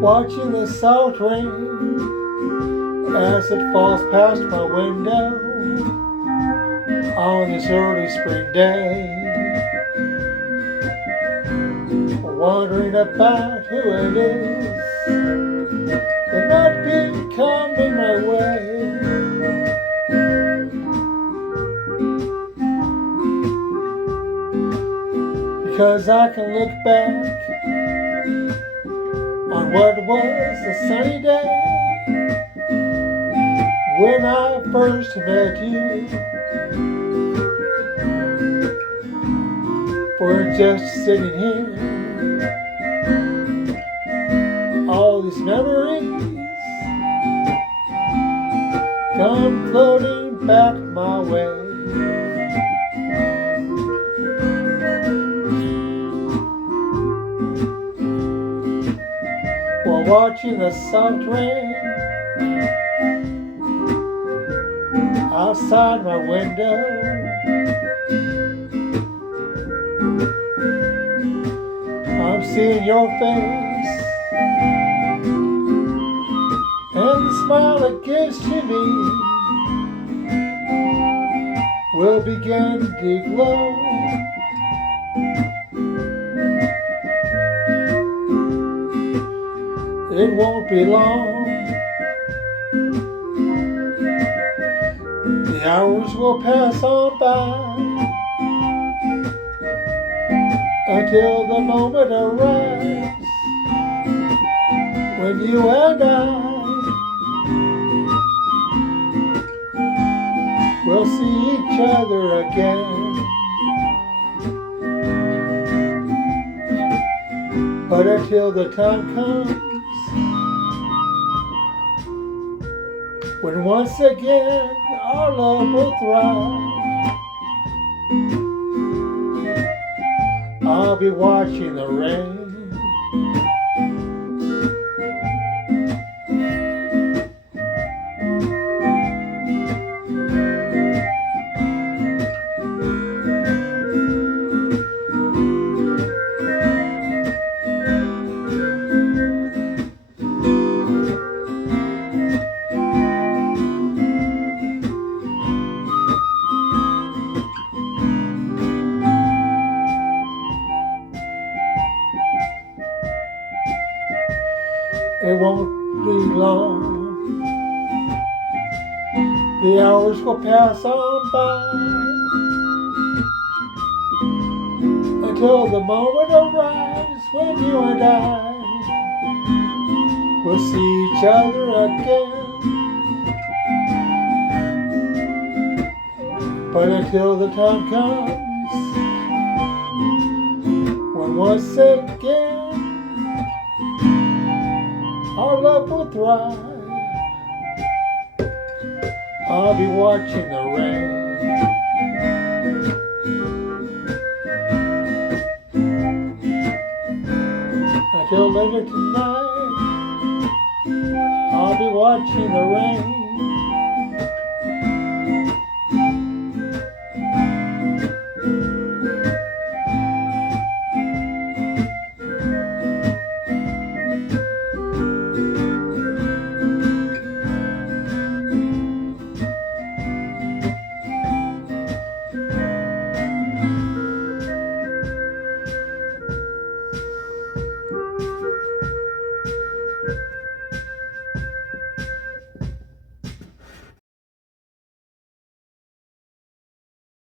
watching the soft rain as it falls past my window on this early spring day, wondering about who it is that might be coming my way. Because I can look back on what was a sunny day when I first met you. We're just sitting here, all these memories come floating back my way. While watching the soft rain outside my window, I'm seeing your face and the smile it gives to me will begin to glow. It won't be long, the hours will pass on by until the moment arrives when you and I will see each other again. But until the time comes when once again our love will thrive, I'll be watching the rain. It won't be long, the hours will pass on by until the moment arrives when you and I will see each other again. But until the time comes when once again our love will thrive, I'll be watching the rain. Until later tonight, I'll be watching the rain.